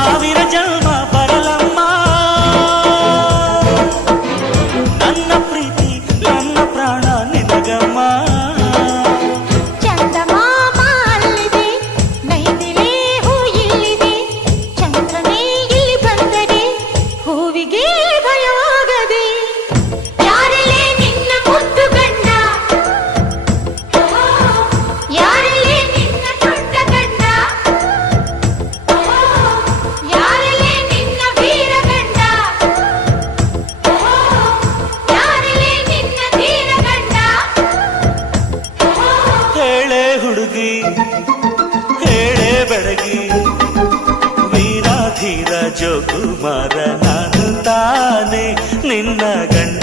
ಸಾವಿರ ಜನ್ಮ ಬರಲಮ್ಮ ನನ್ನ ಪ್ರೀತಿ ನನ್ನ ಪ್ರಾಣ ನಿನಗಮ್ಮ. ಚಂದಮಾಮ ಅಲ್ಲಿದೆ, ನೈದಿಲೆ ಹೂ ಇಲ್ಲಿದೆ, ಚಂದ್ರನೇ ಇಲ್ಲಿ ಬಂದರೆ ಹೂವಿಗೆ ಭಯವಾಗದೆ. ಯಾರಲ್ಲೇ ನಿನ್ನ ಮುದ್ದು ಗಂಡ, ಯಾರಲ್ಲೇ ನಿನ್ನ ದೊಡ್ಡ ಗಂಡ, ಯಾರಲ್ಲೇ ನಿನ್ನ ವೀರ ಗಂಡ, ಯಾರಲ್ಲೇ ನಿನ್ನ ಧೀರ ಗಂಡ. ಹೇಳೆ ಹುಡುಗಿ ಹೇಳೆ ಬೆಡಗಿ, ವೀರಾಧೀರ ಜೋಕುಮಾರ ನಾನು ತಾನೆ ನಿನ್ನ ಗಂಡ.